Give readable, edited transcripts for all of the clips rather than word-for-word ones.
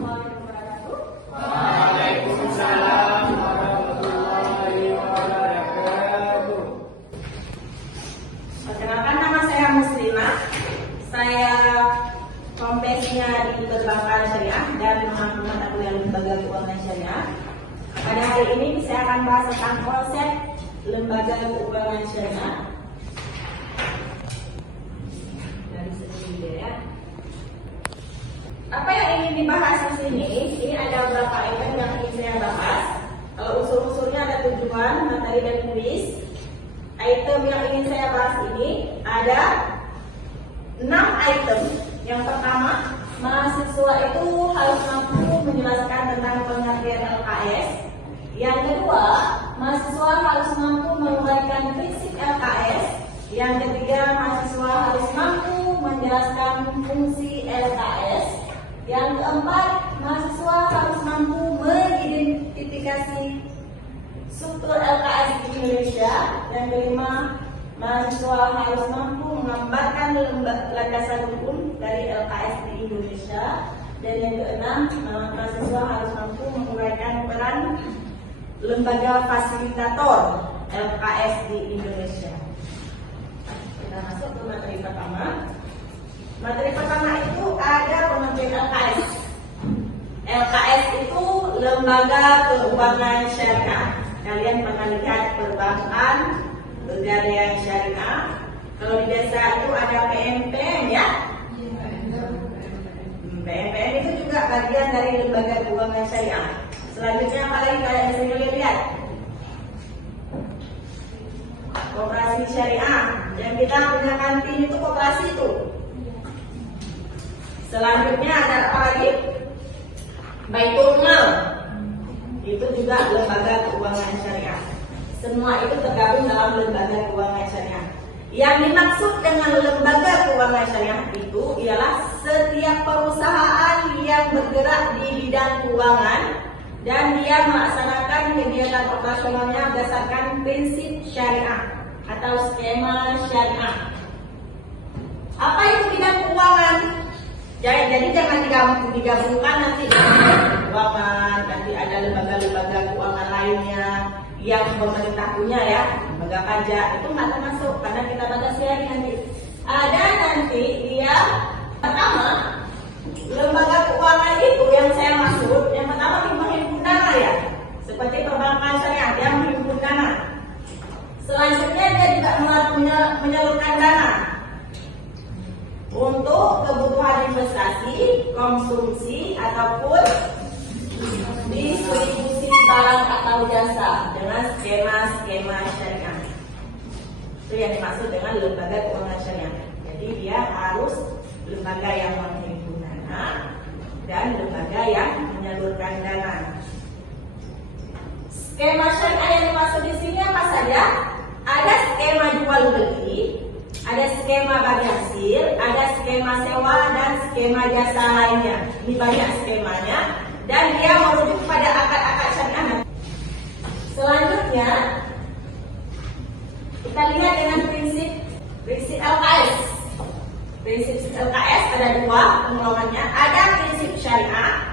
warahmatullahi wabarakatuh. Waalaikumsalam warahmatullahi wabarakatuh. Perkenalkan, nama saya Muslimah. Saya kompesnya di Perbankan Syariah dan memangku mata kuliah Lembaga Keuangan Syariah. Pada hari ini saya akan bahas tentang konsep Lembaga Keuangan Syariah. Dari sini ya. Apa yang ingin dibahas di sini? Ini ada beberapa item yang ingin saya bahas. Kalau unsur-unsurnya ada tujuan, materi dan kuis. Item yang ingin saya bahas ini ada 6 item. Yang pertama, mahasiswa itu harus mampu menjelaskan tentang pengertian LKS. Yang kedua, mahasiswa harus mampu mengembalikan prinsip LKS. Yang ketiga, mahasiswa harus mampu menjelaskan fungsi LKS. Yang keempat, mahasiswa harus mampu mengidentifikasi struktur LKS di Indonesia. Yang kelima, mahasiswa harus mampu menggambarkan landasan hukum dari LKS di Indonesia. Dan yang keenam, mahasiswa harus mampu menguraikan peran lembaga fasilitator LKS di Indonesia. Kita masuk ke materi pertama. Materi pertama itu ada pengertian LKS. LKS itu Lembaga Keuangan Syariah. Kalian pernah lihat perbankan, pegadaian syariah. Kalau di desa itu ada PMPN ya. PMPN itu juga bagian dari Lembaga Keuangan Syariah. Selanjutnya apa lagi kalian bisa lihat? Koperasi syariah. Yang kita punya kantin itu koperasi itu. Selanjutnya ada apa lagi? Baitul Mal. Itu juga lembaga keuangan syariah. Semua itu tergabung dalam lembaga keuangan syariah. Yang dimaksud dengan lembaga keuangan syariah itu ialah setiap perusahaan yang bergerak di bidang keuangan dan dia melaksanakan kegiatan operasionalnya berdasarkan prinsip syariah atau skema syariah. Apa itu bidang keuangan? Jadi jangan digabungkan nanti keuangan, nanti ada lembaga-lembaga keuangan lainnya yang pemerintah punya ya, lembaga pajak itu nggak termasuk karena kita bahas ya nanti. Ada nanti dia pertama lembaga keuangan itu yang saya maksud, yang pertama menghimpun dana ya, seperti perbankan syariah dia menghimpun dana. Selanjutnya dia juga menyalurkan dana untuk kebutuhan investasi, konsumsi ataupun distribusi barang atau jasa dengan skema syariah. Itu yang dimaksud dengan lembaga keuangan syariah. Jadi dia harus lembaga yang menghimpun dana dan lembaga yang menyalurkan dana. Skema syariah yang dimaksud di sini apa saja? Ada skema jual beli, ada skema bagi hasil, ada skema sewa dan skema jasa lainnya. Ini banyak skemanya dan dia merujuk pada akad-akad syariah. Selanjutnya kita lihat dengan prinsip LKS. Prinsip LKS ada dua pengembangannya. Ada prinsip syariah.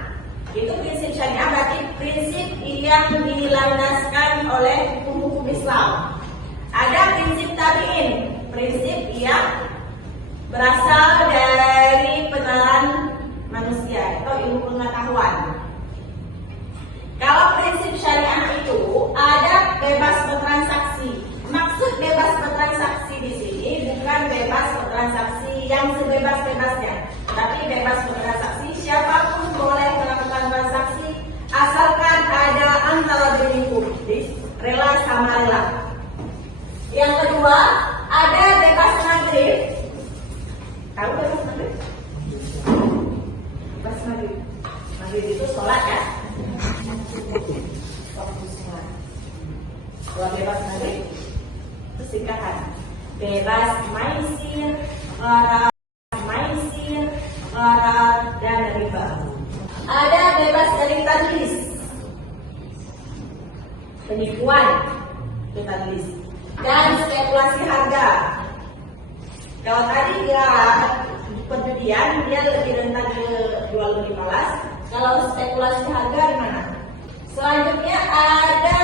Itu prinsip syariah berarti prinsip yang dilandaskan oleh hukum-hukum Islam. Ada prinsip tabi'in, prinsip yang berasal dari penalaran manusia atau ilmu pengetahuan. Kalau prinsip syariah itu ada bebas bertransaksi. Maksud bebas bertransaksi di sini bukan bebas bertransaksi yang sebebas-bebasnya, tapi bebas bertransaksi siapapun boleh melakukan transaksi asalkan ada antara berliku, rela sama rela. Yang kedua, ada bebas maghrib. Tahu bebas maghrib? Bebas maghrib. Maghrib itu sholat ya. Kalau bebas maghrib itu singkatan. Bebas maisir, gharar, dan riba. Ada bebas dari tadlis, penipuan, itu tadlis. Dan spekulasi harga. Kalau tadi ya perjudian dia lebih rentan ke jual beli malas. Kalau spekulasi harga gimana? Selanjutnya ada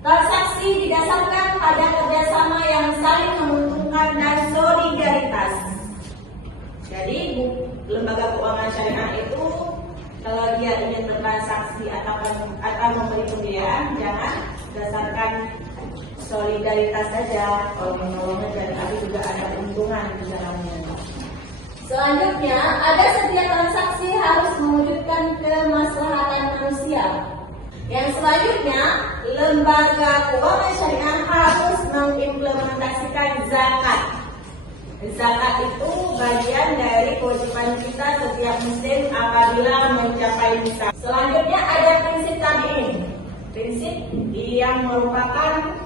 transaksi didasarkan pada kerjasama yang saling menguntungkan dan solidaritas. Jadi lembaga keuangan syariah itu kalau dia ingin bertransaksi atau memberi pembiayaan, jangan berdasarkan solidaritas saja, kalau menolong saja, tapi juga ada keuntungan di dalamnya. Selanjutnya, ada setiap transaksi harus mewujudkan kemaslahatan manusia. Yang selanjutnya, lembaga keuangan syariah harus mengimplementasikan zakat. Zakat itu bagian dari kewajiban kita setiap muslim apabila mencapai nisab. Selanjutnya ada prinsip tabi'in. Prinsip yang merupakan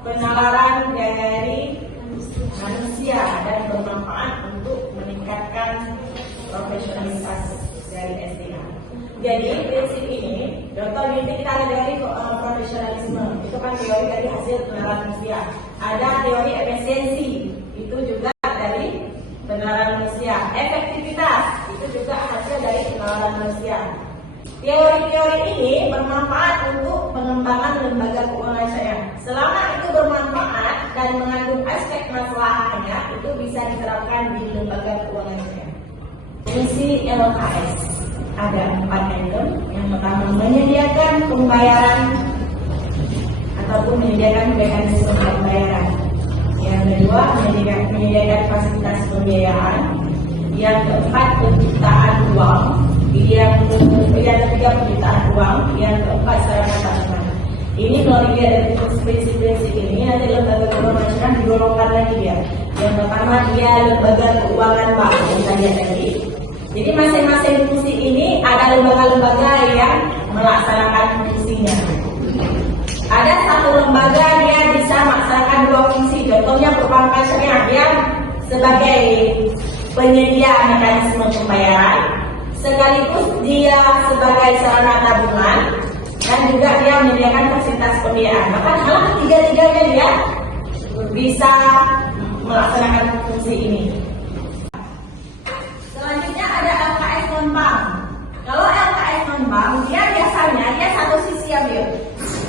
penalaran dari manusia dan bermanfaat untuk meningkatkan profesionalitas dari SDA. Jadi prinsip ini, contoh ini kita ada teori profesionalisme, itu kan teori dari hasil penalaran manusia. Ada teori efisiensi, itu juga dari penalaran manusia. Efektivitas, itu juga hasil dari penalaran manusia. Teori-teori ini bermanfaat untuk pengembangan lembaga keuangan syariah. Selama itu bermanfaat dan mengandung aspek masalahnya, itu bisa diterapkan di lembaga keuangan syariah. Fungsi LKS ada 4 item. Yang pertama, menyediakan pembayaran ataupun menyediakan mekanisme pembayaran. Yang kedua, menyediakan fasilitas pembiayaan. Yang keempat, penciptaan uang. Yang ketiga, penciptaan uang. Yang keempat, sarana tabungan. Ini kalau dilihat dari prinsip-prinsip ini, nanti lembaga keuangan syariah digolongkan lagi dia. Yang pertama, dia lembaga keuangan bank yang tadi tadi. Jadi masing-masing fungsi ini ada lembaga-lembaga yang melaksanakan fungsinya. Ada satu lembaga dia bisa melaksanakan 2 fungsi. Contohnya perbankan syariah, dia sebagai penyedia mekanisme pembayaran, sekaligus dia sebagai sarana tabungan, dan juga dia menyediakan fasilitas pembiayaan. Maka dalam ketiga-tiganya dia bisa melaksanakan fungsi ini. Selanjutnya ada LKS non-bank. Kalau LKS non-bank, dia biasanya satu sisi ambil.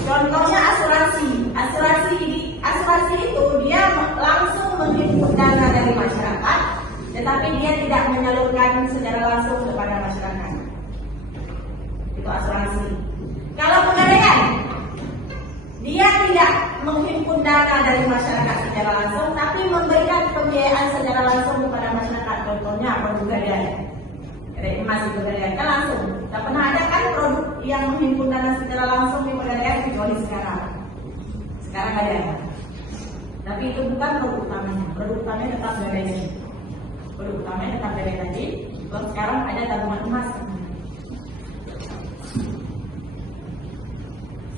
Contohnya asuransi. Asuransi itu dia langsung menghimpun dana dari masyarakat, tetapi dia tidak menyalurkan secara langsung kepada masyarakat. Itu asuransi. Kalau pegadaian, dia tidak menghimpun dana dari masyarakat secara langsung, tapi memberikan pembiayaan secara langsung kepada masyarakat. Contohnya pegadaian, emas itu pegadaian kan langsung. Tak pernah ada kan produk yang menghimpun dana secara langsung di pegadaian kecuali sekarang. Sekarang ada, tapi itu bukan produk utamanya. Produk utamanya tetap gadaian. Produk utamanya tetap gadaian tadi. Kalau sekarang ada tabungan emas.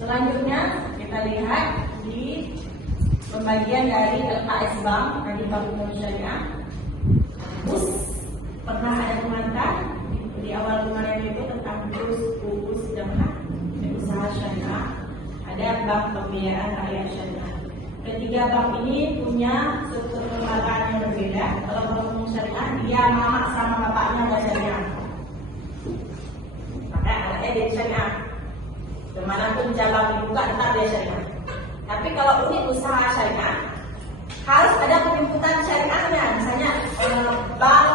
Selanjutnya kita lihat di pembagian dari LKS Bank tadi Bank Syariah. BUS pernah ada pengantar di awal kemarin itu tentang BUS jamaah usaha syariah. Ada bank pembiayaan rakyat syariah. Ketiga bank ini punya struktur kelembagaan yang berbeda. Kalau bank syariah dia mama sama bapaknya ada syariah. Maka anaknya jadi syariah. Kemanapun cabang dibuka tetap dia syariah. Tapi kalau unit usaha syariah harus ada penjemputan syariahnya. Misalnya bank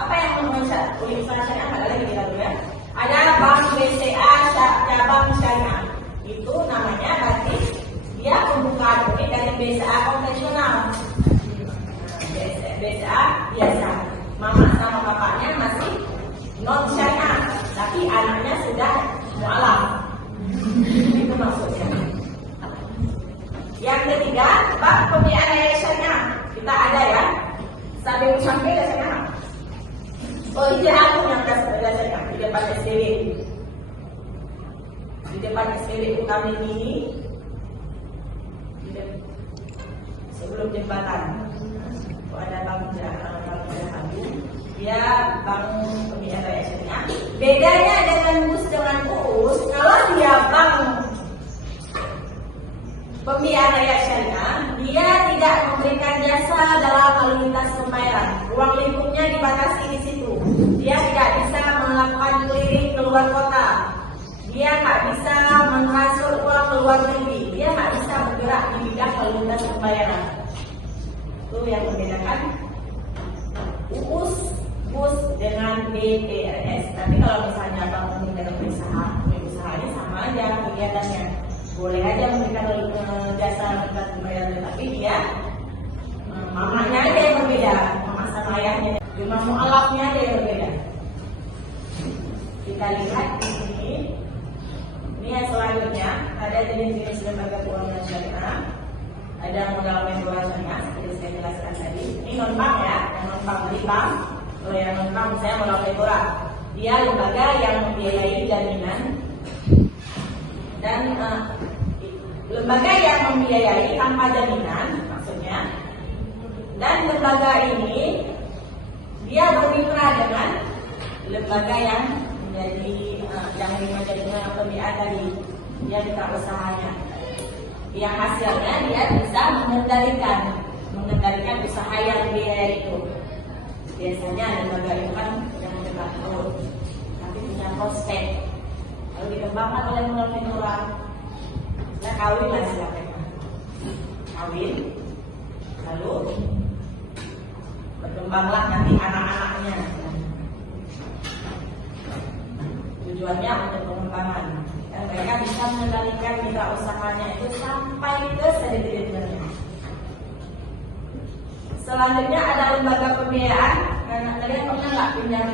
apa yang namanya unit usaha syariah ada lagi di dalam ya. Ada bank BCA cabang syariah. Itu namanya berarti dia pembukaan unit dari BCA konvensional. BCA biasa. Mama sama bapaknya masih non syariah, tapi anaknya sudah mualaf. Itu maksudnya. Yang ketiga, bank pembiayaan rakyat syariah. Kita ada ya. Sampai ada syariah. Oh, itu aku yang kasih ada syariah di depan SPW. Di depan SPW utama ini. Sebelum jembatan. Ada bank dia bank pembiayaan rakyat syariah. Bedanya dengan BUS dengan UUS, kalau dia bank pembiayaan rakyat syariah, dia tidak memberikan jasa dalam lalu lintas pembayaran. Ruang lingkupnya dibatasi di situ. Dia tidak bisa keluar kota, dia nggak bisa mentransfer uang ke luar negeri, dia nggak bisa bergerak di bidang lintas pembayaran. Itu yang membedakan UUS, BUS dengan BPRS. Tapi kalau misalnya Bapak memberikan usahanya sama aja kegiatannya. Boleh aja memberikan jasa lintas pembayaran, tapi dia mamanya aja yang berbeda, mama sama ayahnya. Cuma mualafnya aja yang berbeda. Kita lihat di sini. Ini yang selanjutnya ada jenis-jenis lembaga keuangan syariah. Ada modal mentor syariah seperti saya jelaskan tadi. Ini non bank ya, yang non bank beli bank. Kalau yang non bank saya modal mentor. Dia lembaga yang membiayai jaminan dan lembaga yang membiayai tanpa jaminan maksudnya. Dan lembaga ini dia bermitra dengan lembaga yang menjadi yang menjadi pembiayaan tadi, dia buka usahanya. Yang hasilnya dia bisa mengendalikan usaha yang biaya itu. Biasanya lembaga itu kan yang mendekat tapi punya prospek. Lalu dikembangkan oleh melalui orang, nah kawin lah silakan. Kawin, lalu berkembanglah nanti anak-anaknya. Tujuannya untuk pengembangan. Dan mereka bisa mengendalikan mitra usahanya itu sampai ke sedetik-detiknya. Selanjutnya ada lembaga pembiayaan. Nah, kalian pernah nggak pinjam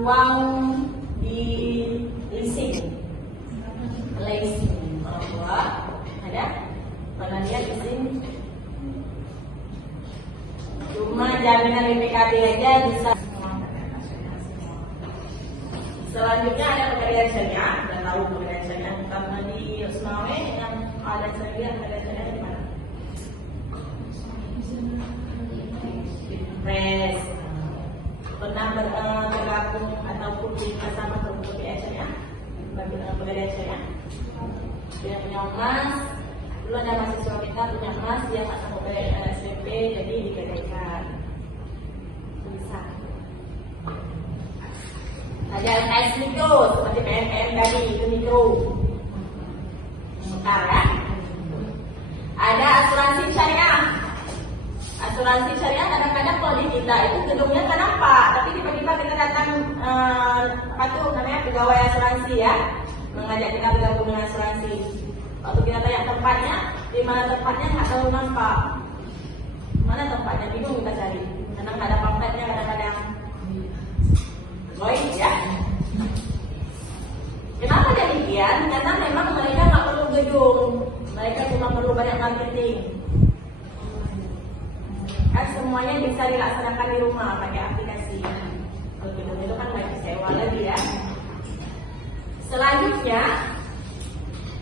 uang di leasing? Orang tua ada? Mana dia leasing? Cuma jaminan BPKB aja bisa. Selanjutnya ada pegadaian syariah. Dan tahu pegadaian syariah karena di Usmawe yang ada syariah, pegadaian syariah di mana? Pres. Pernah bergabung ataupun bersama pegadaian syariah? Bagi pegadaian syariah. Dia punya emas. Dulu ada mahasiswa kita punya emas, dia tak sanggup bayar SPP, jadi digadaikan. Bisa. Ada LKS mikro seperti PNM tadi, itu mikro. Bentar ya. Ada asuransi syariah. Asuransi syariah kadang-kadang kalau di kita itu gedungnya kan nampak, tapi tiba-tiba kita datang apa tuh namanya pegawai asuransi ya, mengajak kita bergabung dengan asuransi. Waktu kita tanya tempatnya, di mana tempatnya nggak tahu nampak. Mana tempatnya bingung kita cari, karena nggak ada pamfletnya kadang-kadang. Baik ya. Kenapa demikian? Karena memang mereka nggak perlu gedung, mereka cuma perlu banyak marketing. Kan semuanya bisa dilaksanakan di rumah pakai aplikasi. Kalau gedung itu kan banyak sewa lagi ya. Selanjutnya,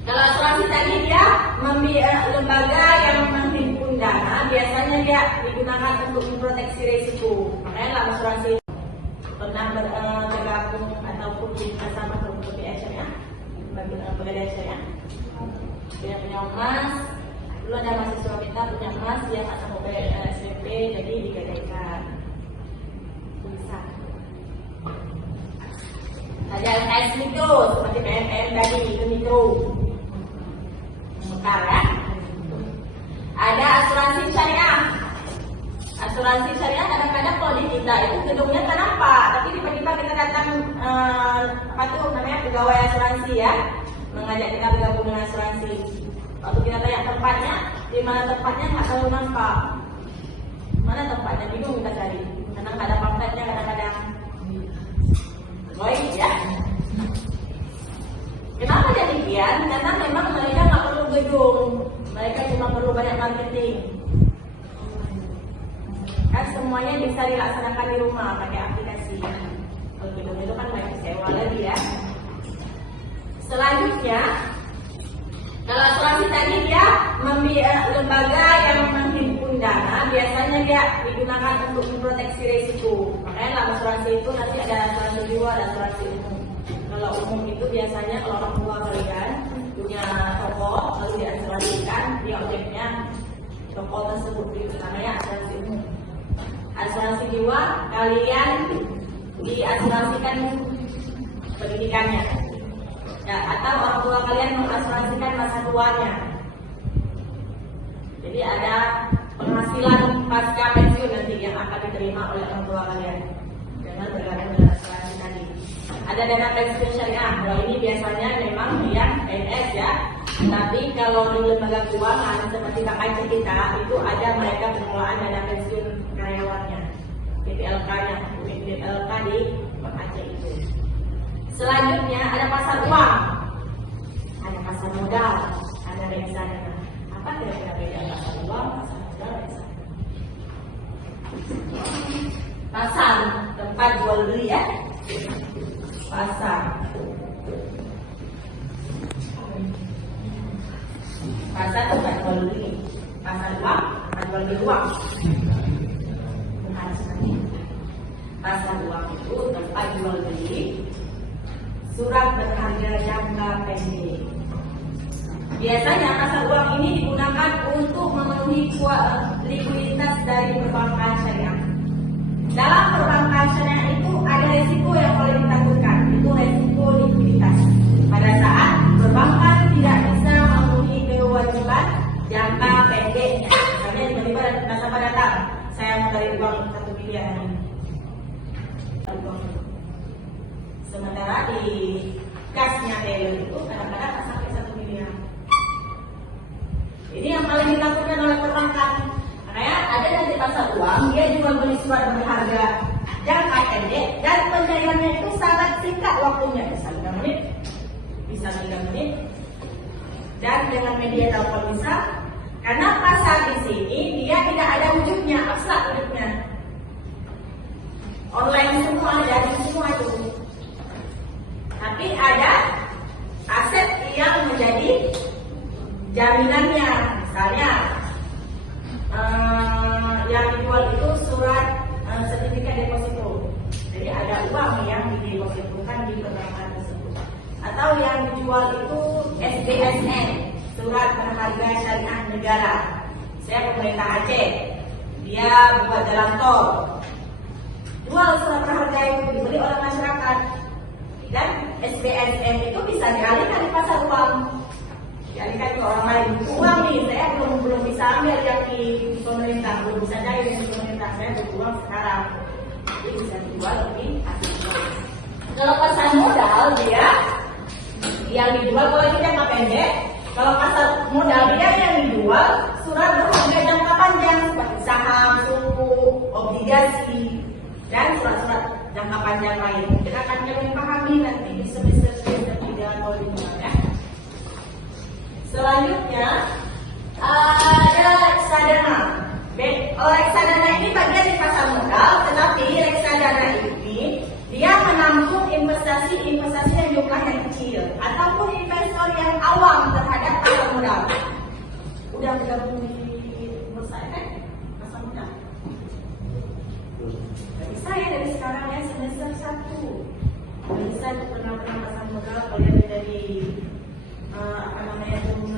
kalau asuransi tadi dia lembaga yang menghimpun dana, biasanya dia digunakan untuk memproteksi risiko. Makanya asuransi pernah bergabung ataupun bersama pegadaian syariah, bagi pegadaian syariah. Dia punya emas, dulu ada mahasiswa kita punya emas, dia tak sanggup bayar SPP, jadi digadaikan. Bisa. Ada LKS mikro seperti PNM tadi, itu mikro. Bentar ya. Ada asuransi syariah. Asuransi syariah kadang-kadang kalau di kita itu gedungnya kan nampak, tapi tiba-tiba kita datang apa tuh namanya pegawai asuransi ya, mengajak kita bergabung dengan asuransi. Waktu kita tanya tempatnya, di mana tempatnya nggak tahu nampak. Mana tempatnya bingung kita cari, karena nggak ada pamfletnya kadang-kadang. Baik ya. Kenapa demikian? Karena memang mereka nggak perlu gedung, mereka cuma perlu banyak marketing. Kan semuanya bisa dilaksanakan di rumah pakai aplikasi. Kalau gedung itu kan banyak sewa lagi ya. Selanjutnya, kalau asuransi tadi dia lembaga yang menghimpun dana, biasanya dia digunakan untuk memproteksi risiko. Makanya asuransi itu nanti ada asuransi jiwa, ada asuransi umum. Kalau umum itu biasanya kalau orang tua kalian punya toko lalu diasuransikan, dia objeknya toko tersebut, itu namanya asuransi umum. Asuransi jiwa, kalian diasuransikan pendidikannya, ya, atau orang tua kalian mengasuransikan masa tuanya. Jadi ada penghasilan pasca pensiun nanti yang akan diterima oleh orang tua kalian dengan bergabung dengan asuransi tadi. Ada dana pensiun syariah. Kalau ini biasanya memang yang PNS ya. Tapi kalau di lembaga keuangan seperti KKC kita itu ada mereka pengelolaan dana pensiun karyawannya, PPLK-nya, PPLK di KKC itu. Selanjutnya ada pasar uang, ada pasar modal, ada reksadana. Apa kira-kira beda pasar uang, pasar modal, reksadana? Pasar tempat jual beli ya, pasar. Pasar tempat jual beli, pasar uang tempat jual beli uang. Bukan seperti itu. Pasar uang itu tempat jual beli surat berharga jangka pendek. Biasanya pasar uang ini digunakan untuk memenuhi likuiditas dari perbankan syariah. Dalam perbankan syariah itu ada resiko yang paling ditakutkan, itu resiko likuiditas. Pada saat perbankan tidak bisa memenuhi kewajiban jangka pendeknya, misalnya tiba-tiba nasabah datang, saya mau tarik uang 1 miliar ini. Sementara di kasnya teller itu kadang-kadang tak sampai 1 miliar. Ini yang paling ditakutkan oleh perbankan. Makanya ada nanti pasar uang, dia jual beli surat berharga jangka pendek dan pencairannya itu sangat singkat waktunya, bisa 5 menit, bisa 3 menit, dan dengan media telepon bisa. Karena pasar di sini dia tidak ada wujudnya, abstrak wujudnya. Online semua ada di semua itu. Tapi ada aset yang menjadi jaminannya, misalnya yang dijual itu surat sertifikat deposito. Jadi ada uang yang didepositokan di perbankan tersebut. Atau yang dijual itu SBSN, surat berharga syariah negara. Saya pemerintah Aceh, dia buat jalan tol, jual surat berharga itu dibeli oleh masyarakat. Dan SBSN itu bisa dialihkan di pasar uang, dialihkan ke orang lain. Uang nih, saya belum bisa ambil yang di pemerintah, belum bisa cair di pemerintah, saya butuh uang sekarang. Jadi bisa dijual lebih. Kalau pasar modal dia yang dijual kalau ini jangka pendek, kalau pasar modal dia yang dijual surat berharga jangka panjang seperti saham, suku, obligasi, dan surat-surat jangka panjang lain. Kita akan kalian pahami nanti di semester 3 atau 5 ya. Selanjutnya ada reksadana. Reksadana ini bagian di pasar modal, tetapi reksadana ini dia menampung investasi yang jumlahnya kecil ataupun investor yang awam terhadap pasar modal. Udah bergabung di bursa efek pasar modal? Saya dari sekarang ya semester 1 bisa pernah pasar modal, kalian menjadi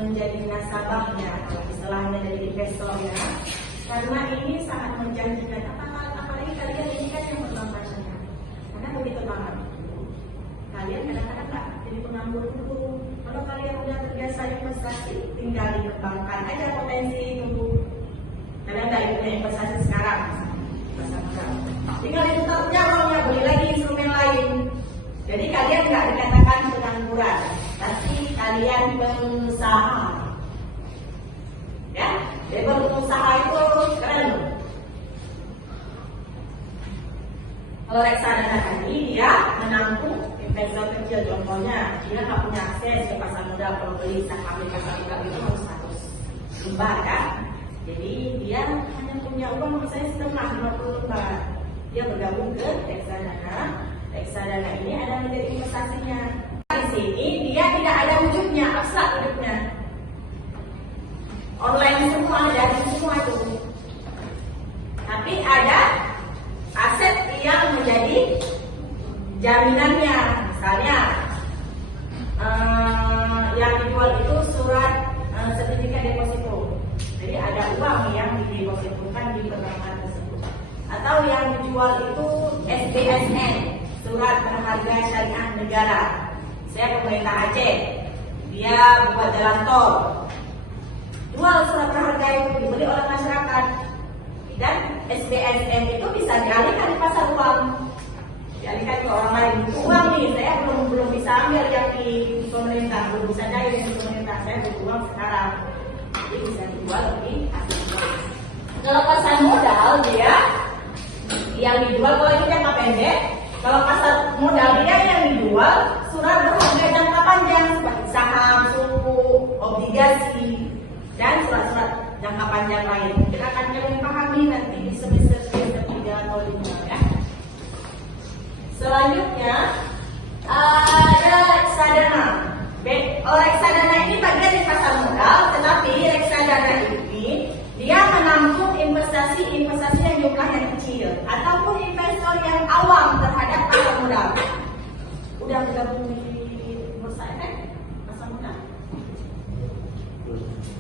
menjadi nasabahnya, kalau istilahnya jadi investor ya. Karena ini sangat menjanjikan, apalagi kalian ini kan yang berbankannya. Karena begitu banget, kalian kadang-kadang nggak jadi penganggur dulu. Kalau kalian udah terbiasa investasi, tinggal di perbankan aja potensi tunggu. Kalian nggak punya investasi sekarang, tinggal diputar punya uangnya, beli lagi instrumen lain. Jadi kalian nggak dikatakan pengangguran, tapi kalian pengusaha. Ya, jadi pengusaha itu keren. Kalau reksadana tadi dia menampung investor kecil, contohnya dia nggak punya akses ke pasar modal, kalau beli saham di pasar modal itu harus lembar kan. Jadi dia hanya punya uang misalnya setengah 50 lembar, dia bergabung ke reksadana. Reksadana ini ada menjadi investasinya. Di sini dia tidak ada wujudnya, abstrak wujudnya. Online semua ada di semua itu. Tapi ada aset yang menjadi jaminannya, misalnya yang dijual itu surat sertifikat deposito. Jadi ada uang yang didepositokan di perbankan tersebut. Atau yang dijual itu SBSN, surat berharga syariah negara. Saya pemerintah Aceh, dia buat jalan tol, jual surat berharga itu dibeli oleh masyarakat, dan SBSN itu bisa dialihkan di pasar uang, dialihkan ke orang lain. Uang nih saya belum bisa ambil yang di pemerintah, belum bisa dari pemerintah, saya butuh uang sekarang, jadi bisa dijual di pasar uang. Kalau pasar modal dia yang dijual, kalau ini jangka pendek, kalau pasar modal dia yang dijual surat berharga jangka panjang seperti saham, suku, obligasi, dan surat-surat jangka panjang lain. Kita akan kalian pahami nanti di semester 3 atau 5 ya. Selanjutnya ada reksadana. Reksadana ini bagian di pasar modal, tetapi reksadana ini dia menampung investasi yang jumlahnya kecil ataupun investor yang awam terhadap pasar modal. Udah bergabung di bursa efek pasar modal?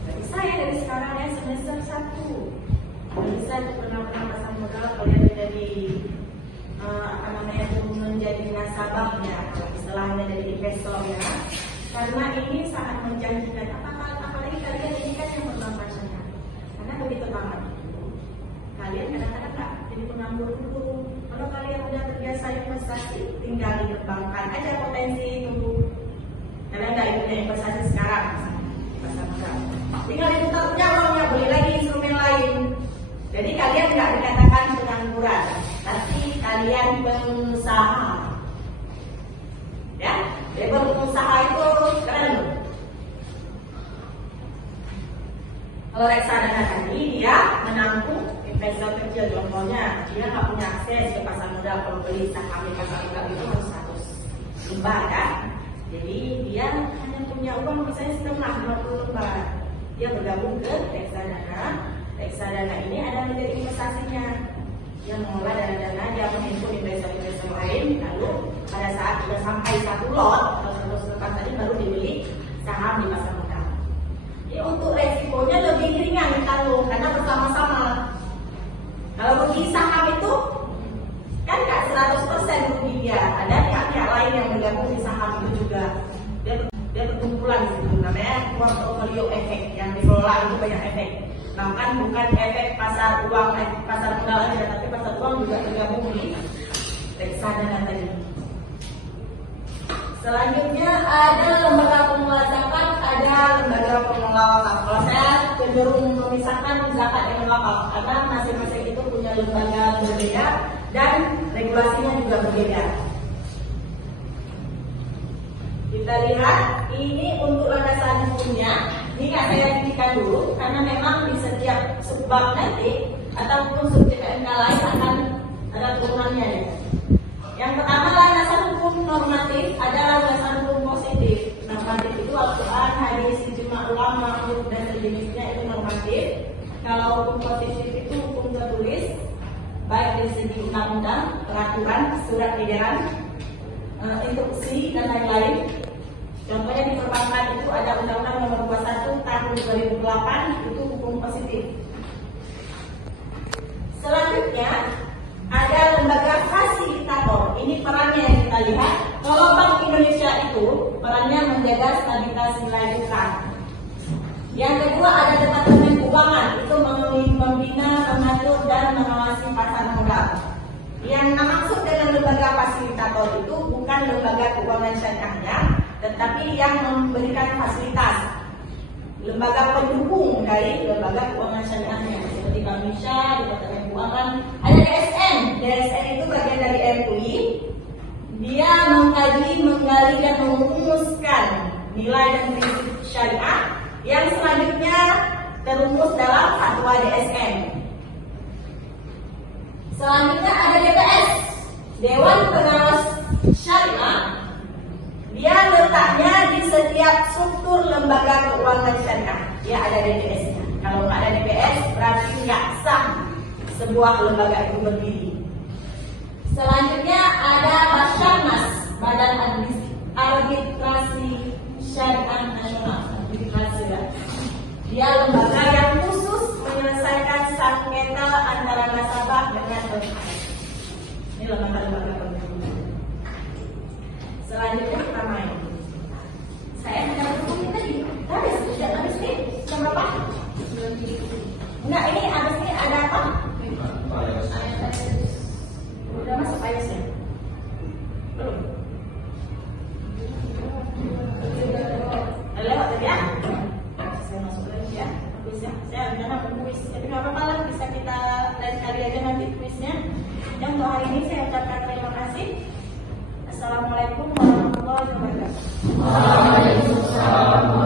Jadi saya dari sekarang ya semester 1 bisa pernah pasar modal, kalian menjadi menjadi nasabahnya, istilahnya dari investor ya. Karena ini sangat menjanjikan, apalagi kalian ini kan yang bermanfaatnya. Karena begitu banget. Kalian kadang-kadang nggak jadi penganggur dulu. Kalau kalian udah terbiasa investasi, tinggal dikembangkan aja potensi itu. Kalian nggak punya investasi sekarang, pasar modal. Tinggal diputarnya uangnya, beli lagi instrumen lain. Jadi kalian nggak dikatakan pengangguran, tapi kalian pengusaha. Ya, jadi pengusaha itu keren. Kalau reksadana tadi dia menampung investor kecil, contohnya dia nggak punya akses ke pasar modal, kalau beli saham di pasar modal itu harus 100 lembar kan. Jadi dia hanya punya uang misalnya setengah 50 lembar. Dia bergabung ke reksadana. Reksadana ini ada menjadi investasinya. Dia mengelola dana-dana, dia menghimpun investor-investor lain, lalu pada saat sudah sampai 1 lot atau 100 lembar tadi baru dibeli saham di pasar modal. Jadi untuk resikonya lebih ringan ditanggung karena bersama-sama. Kalau rugi saham itu kan nggak 100% rugi dia, ada pihak-pihak lain yang bergabung di saham itu juga. Dia berkumpulan gitu, namanya portfolio efek, yang dikelola itu banyak efek. Bahkan bukan efek pasar uang, pasar modal aja, tapi pasar uang juga tergabung di reksadana tadi. Selanjutnya ada lembaga pengelola zakat, ada lembaga pengelola wakaf. Kalau saya cenderung memisahkan zakat dengan wakaf karena masing-masing itu punya lembaga berbeda dan regulasinya juga berbeda. Kita lihat ini untuk landasan hukumnya. Ini nggak saya tinggikan dulu karena memang di setiap subbab nanti ataupun subjek MK lain akan ada turunannya ya. Yang pertama landasan hukum normatif, ada landasan hukum positif. Normatif itu Al-Quran, hadis, ijma ulama, dan sejenisnya itu normatif. Kalau hukum positif itu hukum tertulis, baik dari segi undang-undang, peraturan, surat edaran, instruksi dan lain-lain. Contohnya di perbankan itu ada Undang-Undang Nomor 21 Tahun 2008, itu hukum positif. Selanjutnya ada lembaga fasilitator. Ini perannya yang kita lihat. Kalau Bank Indonesia itu perannya menjaga stabilitas nilai tukar. Yang kedua ada Departemen Keuangan, itu membina, mengatur dan mengawasi pasar modal. Yang maksud dengan lembaga fasilitator itu bukan lembaga keuangan syariahnya, tetapi yang memberikan fasilitas, lembaga pendukung dari lembaga keuangan syariahnya seperti Bank Indonesia, Departemen Keuangan, ada DSN. DSN itu bagian dari MUI. Dia mengkaji, menggali dan merumuskan nilai dan prinsip syariah yang selanjutnya terumus dalam fatwa DSN. Selanjutnya ada DPS, Dewan Pengawas Syariah. Dia letaknya di setiap struktur lembaga keuangan syariah. Dia ada DPS-nya. Kalau nggak ada DPS, berarti nggak sah sebuah lembaga itu berdiri. Selanjutnya ada Basarnas, Badan Arbitrasi Syariah Nasional. Arbitrasi ya. Dia lembaga yang khusus menyelesaikan sengketa antara nasabah dengan pengusaha. Ini lembaga-lembaga penting. Selanjutnya kita main. Saya akan berhubungi tadi. Habis nih. Jam berapa? Enggak, ini habis ini ada apa? Udah masuk ayat ya? Belum. Lewat tadi ya? Saya masuk lagi ya. Kuisnya. Saya rencana kuis. Tapi nggak apa-apa lah, bisa kita lain kali aja nanti kuisnya. Yang untuk hari ini saya ucapkan terima kasih. Assalamualaikum warahmatullahi wabarakatuh. Waalaikumsalam.